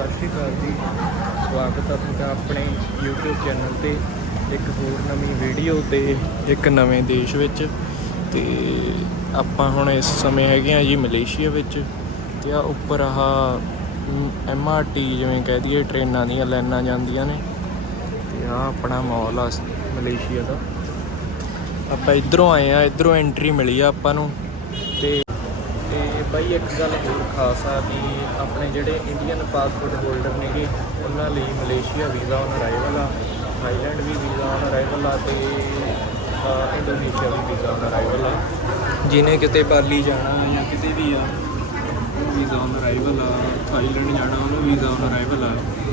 ਸਤਿ ਸ਼੍ਰੀ ਅਕਾਲ ਜੀ। ਸਵਾਗਤ ਹੈ ਤੁਹਾਡਾ ਆਪਣੇ YouTube ਚੈਨਲ ਤੇ ਇੱਕ ਹੋਰ ਨਵੀਂ ਵੀਡੀਓ ਤੇ ਇੱਕ ਨਵੇਂ ਦੇਸ਼ ਵਿੱਚ। ਤੇ ਆਪਾਂ ਹੁਣ ਇਸ ਸਮੇਂ ਹੈਗੇ ਆ ਜੀ ਮਲੇਸ਼ੀਆ ਵਿੱਚ। ਤੇ ਆ ਉੱਪਰ ਆਹ ਐਮਆਰਟੀ ਜਿਵੇਂ ਕਹਿ ਦਈਏ, ਟ੍ਰੇਨਾਂ ਦੀਆਂ ਲਾਈਨਾਂ ਜਾਂਦੀਆਂ ਨੇ। ਤੇ ਆ ਆਪਣਾ ਮਾਲ ਆ ਮਲੇਸ਼ੀਆ ਦਾ। ਆਪਾਂ ਇਧਰੋਂ ਆਏ ਆ, ਇਧਰੋਂ ਐਂਟਰੀ ਮਿਲੀ ਆ ਆਪਾਂ ਨੂੰ। ਤੇ ਤੇ ਬਾਈ ਇੱਕ ਗੱਲ ਹੋਰ ਖਾਸ ਆ ਵੀ ਆਪਣੇ ਜਿਹੜੇ ਇੰਡੀਅਨ ਪਾਸਪੋਰਟ ਹੋਲਡਰ ਨੇਗੇ, ਉਹਨਾਂ ਲਈ ਮਲੇਸ਼ੀਆ ਵੀਜ਼ਾ ਔਨ ਅਰਾਈਵਲ ਆ ਥਾਈਲੈਂਡ ਵੀ ਵੀਜ਼ਾ ਔਨ ਅਰਾਈਵਲ ਆ ਤੇ ਇੰਡੋਨੇਸ਼ੀਆ ਵੀ ਵੀਜ਼ਾ ਔਨ ਅਰਾਈਵਲ ਆ। ਜਿਹਨੇ ਕਿਤੇ ਬਾਲੀ ਜਾਣਾ ਜਾਂ ਕਿਤੇ ਵੀ ਆ ਵੀਜ਼ਾ ਔਨ ਅਰਾਈਵਲ ਆ ਥਾਈਲੈਂਡ ਜਾਣਾ, ਉਹਨੂੰ ਵੀਜ਼ਾ ਔਨ ਅਰਾਈਵਲ ਆ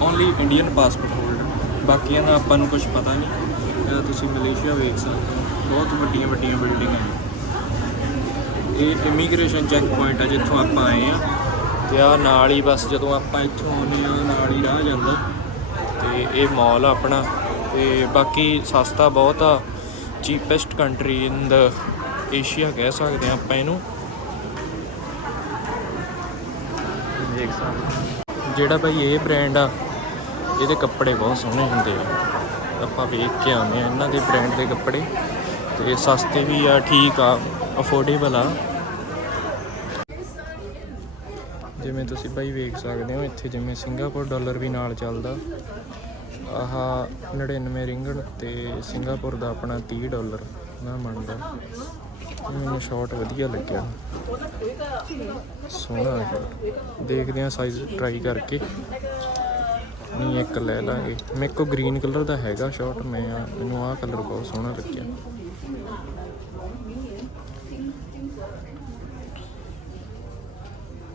ਓਨਲੀ ਇੰਡੀਅਨ ਪਾਸਪੋਰਟ ਹੋਲਡਰ ਬਾਕੀਆਂ ਦਾ ਆਪਾਂ ਨੂੰ ਕੁਝ ਪਤਾ ਨਹੀਂ ਇਹ ਤੁਸੀਂ ਮਲੇਸ਼ੀਆ ਵੇਖ ਸਕਦੇ ਹੋ, ਬਹੁਤ ਵੱਡੀਆਂ ਵੱਡੀਆਂ ਬਿਲਡਿੰਗਾਂ ਇਹ ਇਮੀਗ੍ਰੇਸ਼ਨ ਚੈੱਕ ਪੁਆਇੰਟ ਆ, ਜਿੱਥੋਂ ਆਪਾਂ ਆਏ ਆ। ਤੇ ਆ ਨਾਲ ਹੀ ਬਸ ਜਦੋਂ ਆਪਾਂ ਇੱਥੋਂ ਆਉਂਦੇ ਆ ਨਾਲ ਹੀ ਰਾਹ ਜਾਂਦਾ। ਤੇ ਇਹ ਮਾਲ ਆ ਆਪਣਾ। ਤੇ ਬਾਕੀ ਸਸਤਾ ਬਹੁਤ ਆ। Cheapest country in the Asia ਕਹਿ ਸਕਦੇ ਆ ਆਪਾਂ ਇਹਨੂੰ। ਦੇਖ ਸਕਦੇ ਜਿਹੜਾ ਭਾਈ ਇਹ ਬ੍ਰਾਂਡ ਆ, ਇਹਦੇ ਕੱਪੜੇ ਬਹੁਤ ਸੋਹਣੇ ਹੁੰਦੇ ਆ। ਆਪਾਂ ਵੇਖ ਕੇ ਆਉਂਦੇ ਆ ਇਹਨਾਂ ਦੇ ਬ੍ਰਾਂਡ ਦੇ ਕੱਪੜੇ। ਤੇ ਸਸਤੇ ਵੀ ਆ, ਠੀਕ ਆ ਅਫੋਰਡੇਬਲ ਆ ਜਿਵੇਂ ਤੁਸੀਂ ਬਾਈ ਵੇਖ ਸਕਦੇ ਹੋ, ਇੱਥੇ ਜਿਵੇਂ ਸਿੰਗਾਪੁਰ ਡਾਲਰ ਵੀ ਨਾਲ ਚੱਲਦਾ। ਆਹ 99 ਰਿੰਗਣ ਤੇ ਸਿੰਗਾਪੁਰ ਦਾ ਆਪਣਾ 30 ਡਾਲਰ ਮੈਂ ਮੰਨਦਾ ਮੈਨੂੰ ਸ਼ਾਰਟ ਵਧੀਆ ਲੱਗਿਆ। ਸੋਹਣਾ ਸ਼ਾਰਟ ਦੇਖਦੇ ਆ ਸਾਈਜ਼ ਟਰਾਈ ਕਰਕੇ। ਨਹੀਂ, ਇੱਕ ਲੈ ਲਾਂਗੇ। ਮੇਰੇ ਕੋ ਗ੍ਰੀਨ ਕਲਰ ਦਾ ਹੈਗਾ ਸ਼ਾਰਟ ਮੈਂ ਮੈਨੂੰ ਆਹ ਕਲਰ ਬਹੁਤ ਸੋਹਣਾ ਲੱਗਿਆ।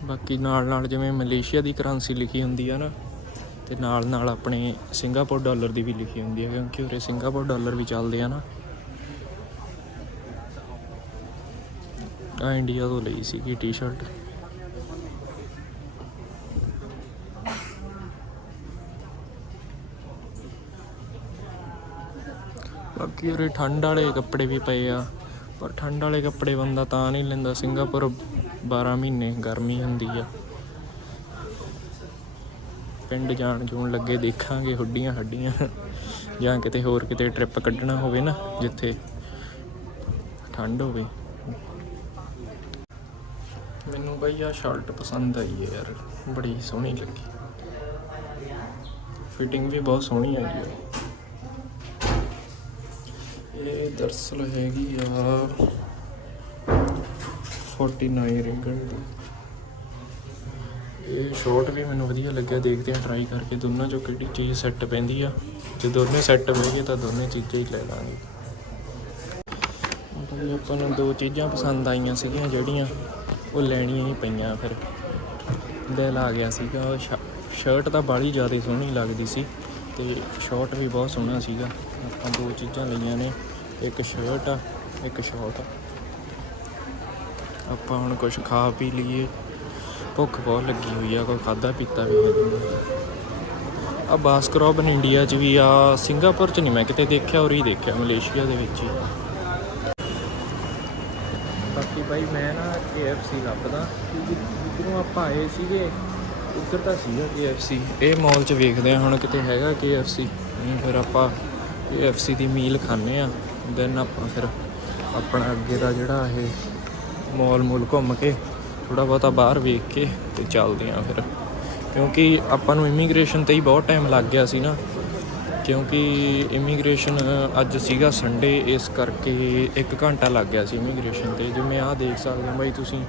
ਬਾਕੀ ਨਾਲ ਨਾਲ ਜਿਵੇਂ ਮਲੇਸ਼ੀਆ ਦੀ ਕਰੰਸੀ ਲਿਖੀ ਹੁੰਦੀ ਆ ਨਾ, ਤੇ ਨਾਲ ਨਾਲ ਆਪਣੇ ਸਿੰਗਾਪੁਰ ਡਾਲਰ ਦੀ ਵੀ ਲਿਖੀ ਹੁੰਦੀ ਹੈ ਕਿਉਂਕਿ ਉਰੇ ਸਿੰਗਾਪੁਰ ਡਾਲਰ ਵੀ ਚੱਲਦੇ ਆ ਨਾ। ਆ ਇੰਡੀਆ ਤੋਂ ਲਈ ਸੀਗੀ ਟੀ-ਸ਼ਰਟ। ਬਾਕੀ ਉਰੇ ਠੰਡ ਵਾਲੇ ਕੱਪੜੇ ਵੀ ਪਏ ਆ, ਪਰ ਠੰਡ ਵਾਲੇ ਕੱਪੜੇ ਬੰਦਾ ਤਾਂ ਨਹੀਂ ਲੈਂਦਾ ਸਿੰਗਾਪੁਰ। 12 ਮਹੀਨੇ ਗਰਮੀ ਹੁੰਦੀ ਆ। ਪਿੰਡ ਜਾਣ ਜੂਣ ਲੱਗੇ ਦੇਖਾਂਗੇ ਹੁੱਡੀਆਂ ਹੱਡੀਆਂ ਜਾਂ ਕਿਤੇ ਹੋਰ ਕਿਤੇ ਟ੍ਰਿਪ ਕੱਢਣਾ ਹੋਵੇ ਨਾ, ਜਿੱਥੇ ਠੰਡ ਹੋਵੇ। ਮੈਨੂੰ ਬਈ ਆ ਸ਼ਰਟ ਪਸੰਦ ਆਈ ਹੈ ਯਾਰ, ਬੜੀ ਸੋਹਣੀ ਲੱਗੀ। ਫਿਟਿੰਗ ਵੀ ਬਹੁਤ ਸੋਹਣੀ ਆਈ ਹੈ ਇਹ ਦਰਸਲ ਹੈਗੀ ਆ 49 ਰਿੰਗਲ ਦੀ ਇਹ ਸ਼ਾਰਟ ਵੀ ਮੈਨੂੰ ਵਧੀਆ ਲੱਗਿਆ, ਦੇਖਦੇ ਆ ਟਰਾਈ ਕਰਕੇ ਦੋਨਾਂ ਚੋਂ ਕਿਹੜੀ ਚੀਜ਼ ਸੈੱਟ ਪੈਂਦੀ ਆ। ਜੇ ਦੋਨੇ ਸੈੱਟ ਬਹਿ ਗਏ ਤਾਂ ਦੋਨੇ ਚੀਜ਼ਾਂ ਹੀ ਲੈ ਲਾਂਗੇ। ਭਾਈ ਆਪਾਂ ਨੂੰ ਦੋ ਚੀਜ਼ਾਂ ਪਸੰਦ ਆਈਆਂ ਸੀਗੀਆਂ ਜਿਹੜੀਆਂ, ਉਹ ਲੈਣੀਆਂ ਹੀ ਪਈਆਂ ਫਿਰ। ਦਿਲ ਆ ਗਿਆ ਸੀਗਾ ਸ਼ਰਟ ਤਾਂ ਬਾਲੀ ਜ਼ਿਆਦਾ ਸੋਹਣੀ ਲੱਗਦੀ ਸੀ ਤੇ ਸ਼ਾਰਟ ਵੀ ਬਹੁਤ ਸੋਹਣਾ ਸੀਗਾ। ਆਪਾਂ ਦੋ ਚੀਜ਼ਾਂ ਲਈਆਂ ਨੇ, ਇੱਕ ਸ਼ਰਟ ਆ, ਇੱਕ ਸ਼ਾਰਟ ਆ। ਆਪਾਂ ਹੁਣ ਕੁਝ ਖਾ ਪੀ ਲਈਏ। ਭੁੱਖ ਬਹੁਤ ਲੱਗੀ ਹੋਈ ਆ, ਕੋਈ ਖਾਦਾ ਪੀਤਾ ਵੀ ਹੋ ਜਾਂਦਾ ਆ ਬਾਸਕਰੋਬਨ ਇੰਡੀਆ 'ਚ ਵੀ ਆ ਸਿੰਗਾਪੁਰ 'ਚ ਨਹੀਂ, ਮੈਂ ਕਿਤੇ ਦੇਖਿਆ ਔਰ ਹੀ ਦੇਖਿਆ, ਮਲੇਸ਼ੀਆ ਦੇ ਵਿੱਚ ਹੀ। ਬਾਕੀ ਭਾਈ ਮੈਂ ਨਾ KFC ਲੱਭਦਾ। ਜਿੱਧਰੋਂ ਆਪਾਂ ਆਏ ਸੀਗੇ, ਉੱਧਰ ਤਾਂ ਸੀਗਾ KFC ਇਹ ਮਾਲ 'ਚ ਵੇਖਦੇ ਆ, ਹੁਣ ਕਿਤੇ ਹੈਗਾ KFC ਨਹੀਂ, ਫਿਰ ਆਪਾਂ KFC ਦੀ ਮੀਲ ਖਾਣੇ ਆ ਦੈਨ ਆਪਾਂ ਫਿਰ ਆਪਣਾ ਅੱਗੇ ਦਾ ਜਿਹੜਾ ਇਹ ਮਾਲ ਮੂਲ ਘੁੰਮ ਕੇ ਥੋੜਾ ਬਹੁਤਾ ਬਾਹਰ ਵੇਖ ਕੇ ਤੇ ਚੱਲਦੇ ਆ ਫਿਰ। ਕਿਉਂਕਿ ਆਪਾਂ ਨੂੰ ਇਮੀਗ੍ਰੇਸ਼ਨ ਤੇ ਹੀ ਬਹੁਤ ਟਾਈਮ ਲੱਗ ਗਿਆ ਸੀ ਨਾ। ਕਿਉਂਕਿ ਇਮੀਗ੍ਰੇਸ਼ਨ ਅੱਜ ਸੀਗਾ ਸੰਡੇ ਇਸ ਕਰਕੇ 1 ਘੰਟਾ ਲੱਗ ਗਿਆ ਸੀ ਇਮੀਗ੍ਰੇਸ਼ਨ ਤੇ। ਜਿਵੇਂ ਆਹ ਦੇਖ ਸਕਦੇ ਹੋ ਬਾਈ ਤੁਸੀਂ,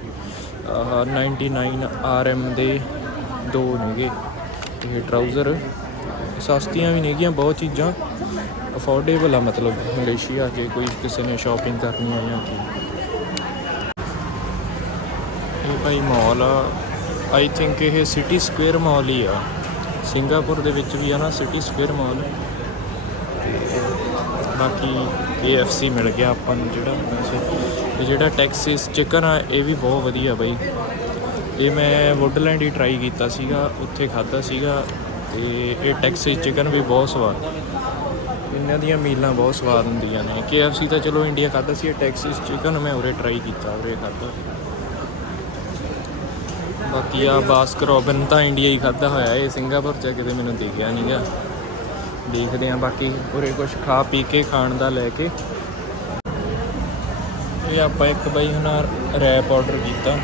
ਆਹ 99 ਆਰਐਮ ਦੇ ਦੋ ਨੇਗੇ। ਇਹ ਟਰਾਊਜ਼ਰ ਸਸਤੀਆਂ ਵੀ ਨੇਗੀਆਂ ਬਹੁਤ ਚੀਜ਼ਾਂ। ਅਫੋਰਡੇਬਲ ਆ ਮਤਲਬ, ਮਲੇਸ਼ੀਆ ਜੇ ਕੋਈ ਕਿਸੇ ਨੇ ਸ਼ਾਪਿੰਗ ਕਰਨੀ ਆ ਜਾਂ ਕੀ ਇਹ ਭਾਈ ਮਾਲ ਆ। ਆਈ ਥਿੰਕ ਇਹ ਸਿਟੀ ਸਕੁਅਰ ਮਾਲ ਹੀ ਆ। ਸਿੰਗਾਪੁਰ ਦੇ ਵਿੱਚ ਵੀ ਆ ਨਾ ਸਿਟੀ ਸਕੁਅਰ ਮਾਲ ਬਾਕੀ KFC ਮਿਲ ਗਿਆ ਆਪਾਂ ਨੂੰ ਜਿਹੜਾ। ਵੈਸੇ ਤੇ ਜਿਹੜਾ ਟੈਕਸਿਸ ਚਿਕਨ ਆ, ਇਹ ਵੀ ਬਹੁਤ ਵਧੀਆ ਬਾਈ। ਇਹ ਮੈਂ ਵੁੱਡਲੈਂਡ ਹੀ ਟਰਾਈ ਕੀਤਾ ਸੀਗਾ, ਉੱਥੇ ਖਾਦਾ ਸੀਗਾ। ਤੇ ਇਹ ਟੈਕਸਿਸ ਚਿਕਨ ਵੀ ਬਹੁਤ ਸਵਾਦ। ਇਹਨਾਂ ਦੀਆਂ ਮੀਲਾਂ ਬਹੁਤ ਸਵਾਦ ਹੁੰਦੀਆਂ ਨੇ। KFC ਤਾਂ ਚਲੋ ਇੰਡੀਆ ਖਾਦਾ ਸੀ, ਇਹ ਟੈਕਸਿਸ ਚਿਕਨ ਮੈਂ ਉਰੇ ਟਰਾਈ ਕੀਤਾ, ਉਰੇ ਖਾਦਾ ਬਾਕੀ ਆ ਬਾਸਕ ਰੋਬਿਨ ਤਾਂ ਇੰਡੀਆ ਹੀ ਖਾਦਾ ਹੋਇਆ ਇਹ ਸਿੰਗਾਪੁਰ ਚ ਕਿਤੇ ਮੈਨੂੰ ਦਿਖਿਆ ਨਹੀਂਗਾ ਦੇਖਦੇ ਆ ਬਾਕੀ ਉਰੇ ਕੁਝ ਖਾ ਪੀ ਕੇ ਖਾਣ ਦਾ ਲੈ ਕੇ। ਇਹ ਆਪਾਂ ਇੱਕ ਬਈ ਹੁਣ ਰੈਪ ਆਰਡਰ ਕੀਤਾ।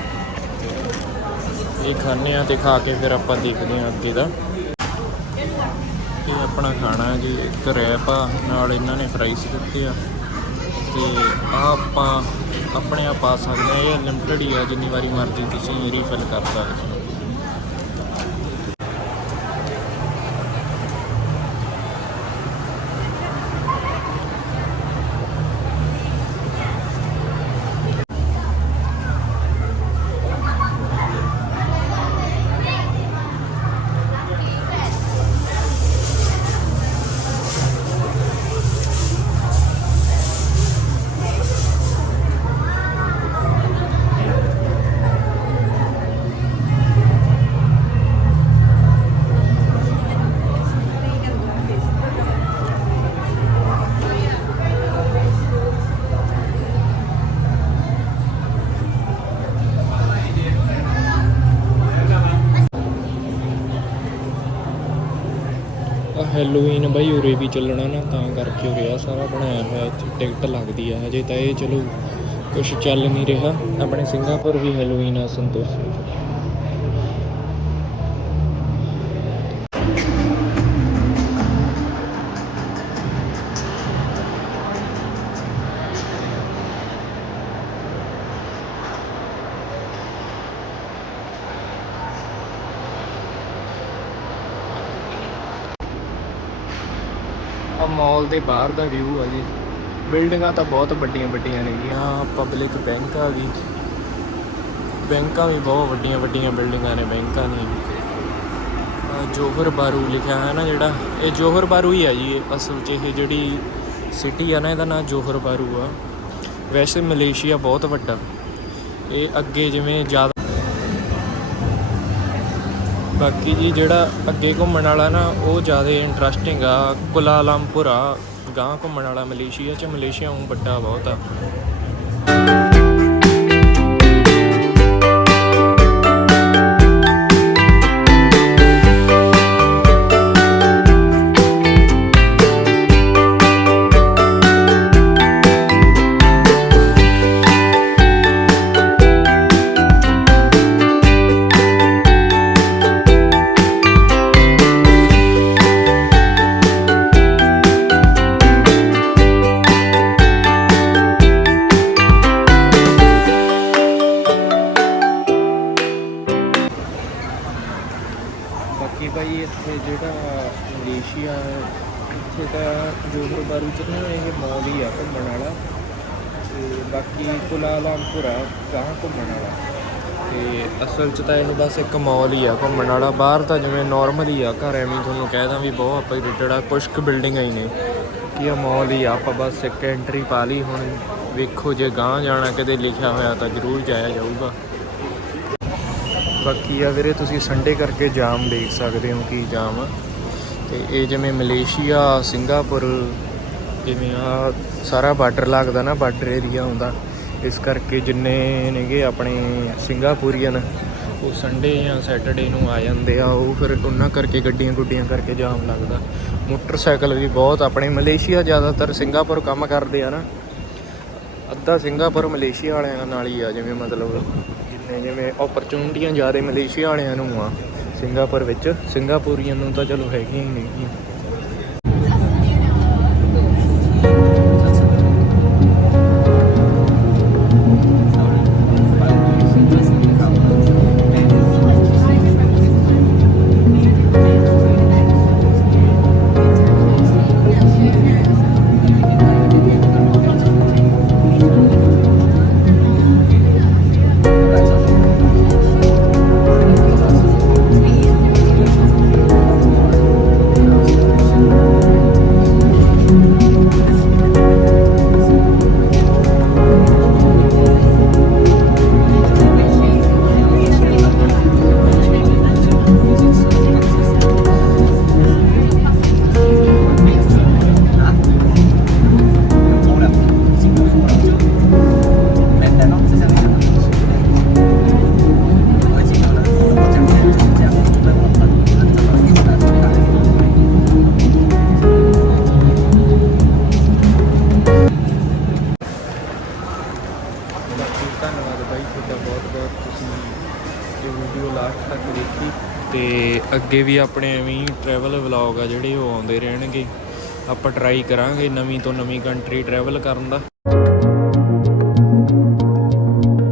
ਇਹ ਖਾਣੇ ਆ ਤੇ ਖਾ ਕੇ ਫਿਰ ਆਪਾਂ ਦੇਖਦੇ ਆ ਅੱਗੇ ਦਾ। ਇਹ ਆਪਣਾ ਖਾਣਾ ਹੈ ਜੀ, ਇੱਕ ਰੈਪ ਆ, ਨਾਲ ਇਹਨਾਂ ਨੇ ਫਰਾਈਸ ਦਿੱਤੇ ਆ। ਤੇ ਆ ਆਪਾਂ ਆਪਣੇ ਆਪ ਪਾ ਸਕਦੇ ਆ ਇਹ ਲਿਮਟਿਡ ਹੀ ਆ, ਜਿੰਨੀ ਵਾਰੀ ਮਰਜ਼ੀ ਤੁਸੀਂ ਰੀਫਿਲ ਕਰ ਸਕਦੇ ਹੋ। ਹੈਲੋਵੀਨ ਬਾਈ, ਉਰੇ ਵੀ ਚੱਲਣਾ ਨਾ, ਤਾਂ ਕਰਕੇ ਉਰੇ ਆ ਸਾਰਾ ਬਣਾਇਆ ਹੋਇਆ, ਇੱਥੇ ਟਿਕਟ ਲੱਗਦੀ ਆ, ਹਜੇ ਤਾਂ ਇਹ ਚਲੋ ਕੁਝ ਚੱਲ ਨਹੀਂ ਰਿਹਾ। ਆਪਣੇ ਸਿੰਗਾਪੁਰ ਵੀ ਹੈਲੋਵੀਨ ਆ, ਸੰਤੋਸ਼। ਮਾਲ ਦੇ ਬਾਹਰ ਦਾ ਵਿਊ ਆ ਜੀ। ਬਿਲਡਿੰਗਾਂ ਤਾਂ ਬਹੁਤ ਵੱਡੀਆਂ ਵੱਡੀਆਂ ਨੇਗੀਆਂ ਪਬਲਿਕ ਬੈਂਕ ਆ ਗਈ ਬੈਂਕਾਂ ਵੀ ਬਹੁਤ ਵੱਡੀਆਂ ਵੱਡੀਆਂ ਬਿਲਡਿੰਗਾਂ ਨੇ, ਬੈਂਕਾਂ ਦੀਆਂ ਜੋਹਰ ਬਾਰੂ ਲਿਖਿਆ ਹੈ ਨਾ ਜਿਹੜਾ, ਇਹ ਜੋਹਰ ਬਾਰੂ ਹੀ ਆ ਜੀ ਅਸਲ 'ਚ ਇਹ ਜਿਹੜੀ ਸਿਟੀ ਆ ਨਾ, ਇਹਦਾ ਨਾਮ ਜੋਹਰ ਬਾਰੂ ਆ। ਵੈਸੇ ਮਲੇਸ਼ੀਆ ਬਹੁਤ ਵੱਡਾ। ਇਹ ਅੱਗੇ ਜਿਵੇਂ ਜ਼ਿਆਦਾ ਬਾਕੀ ਜੀ ਜਿਹੜਾ ਅੱਗੇ ਘੁੰਮਣ ਵਾਲਾ ਨਾ, ਉਹ ਜ਼ਿਆਦਾ ਇੰਟਰਸਟਿੰਗ ਆ ਕੁਲਾਲੰਪੁਰ ਆ ਗਾਂ ਘੁੰਮਣ ਵਾਲਾ ਮਲੇਸ਼ੀਆ ਚ, ਮਲੇਸ਼ੀਆ ਉਹ ਵੱਡਾ ਬਹੁਤ ਆ। ਬਾਕੀ ਕੁਲਾਲੰਪੁਰ ਆ ਗਾਂ ਘੁੰਮਣ ਵਾਲਾ। ਤੇ ਅਸਲ ਚ ਤਾਂ ਇਹ ਬਸ ਇੱਕ ਮਾਲ ਹੀ ਆ ਘੁੰਮਣ ਵਾਲਾ। ਬਾਹਰ ਤਾਂ ਜਿਵੇਂ ਨਾਰਮਲ ਹੀ ਆ, ਘਰ ਐਵੇਂ ਤੁਹਾਨੂੰ ਕਹਿ ਦਾਂ ਵੀ ਬਹੁਤ ਆਪਾਂ ਆ ਕੁਛ ਕੁ ਬਿਲਡਿੰਗਾਂ ਹੀ ਨੇ ਕੀ ਆ ਮਾਲ ਹੀ ਆ, ਆਪਾਂ ਬਸ ਇੱਕ ਐਂਟਰੀ ਪਾ ਲਈ, ਹੁਣ ਵੇਖੋ ਜੇ ਗਾਂ ਜਾਣਾ ਕਿਤੇ ਲਿਖਿਆ ਹੋਇਆ ਤਾਂ ਜ਼ਰੂਰ ਜਾਇਆ ਜਾਊਗਾ। ਬਾਕੀ ਆ ਵੀਰੇ, ਤੁਸੀਂ ਸੰਡੇ ਕਰਕੇ ਜਾਮ ਦੇਖ ਸਕਦੇ ਹੋ ਕੀ ਜਾਮ ਆ। ਤੇ ਇਹ ਜਿਵੇਂ ਮਲੇਸ਼ੀਆ, ਸਿੰਗਾਪੁਰ, ਜਿਵੇਂ ਆ ਸਾਰਾ ਬਾਰਡਰ ਲੱਗਦਾ ਨਾ, ਬਾਰਡਰ ਏਰੀਆ ਹੁੰਦਾ। ਇਸ ਕਰਕੇ ਜਿੰਨੇ ਨੇਗੇ ਆਪਣੇ ਸਿੰਗਾਪੁਰੀਅਨ, ਉਹ ਸੰਡੇ ਜਾਂ ਸੈਟਰਡੇ ਨੂੰ ਆ ਜਾਂਦੇ ਆ। ਉਹ ਫਿਰ ਉਹਨਾਂ ਕਰਕੇ ਗੱਡੀਆਂ ਗੁੱਡੀਆਂ ਕਰਕੇ ਜਾਮ ਲੱਗਦਾ। ਮੋਟਰਸਾਈਕਲ ਵੀ ਬਹੁਤ, ਆਪਣੇ ਮਲੇਸ਼ੀਆ ਜ਼ਿਆਦਾਤਰ ਸਿੰਗਾਪੁਰ ਕੰਮ ਕਰਦੇ ਆ ਨਾ। ਅੱਧਾ ਸਿੰਗਾਪੁਰ ਮਲੇਸ਼ੀਆ ਵਾਲਿਆਂ ਨਾਲ ਹੀ ਆ, ਜਿਵੇਂ ਮਤਲਬ ਜਿੰਨੇ ਜਿਵੇਂ ਓਪਰਚੁਨਿਟੀਆਂ ਜ਼ਿਆਦਾ ਮਲੇਸ਼ੀਆ ਵਾਲਿਆਂ ਨੂੰ ਆ। ਸਿੰਗਾਪੁਰ ਵਿੱਚ, ਸਿੰਗਾਪੁਰੀਅਨ ਨੂੰ ਤਾਂ ਚਲੋ ਹੈਗੀਆਂ ਹੀ ਨੇਗੀਆਂ। ਤੇ ਅੱਗੇ ਵੀ ਆਪਣੇ ਐਵੇਂ ਟਰੈਵਲ ਵਲੌਗ ਆ ਜਿਹੜੇ ਉਹ ਆਉਂਦੇ ਰਹਿਣਗੇ। ਆਪਾਂ ਟਰਾਈ ਕਰਾਂਗੇ ਨਵੀਂ ਤੋਂ ਨਵੀਂ ਕੰਟਰੀ ਟਰੈਵਲ ਕਰਨ ਦਾ।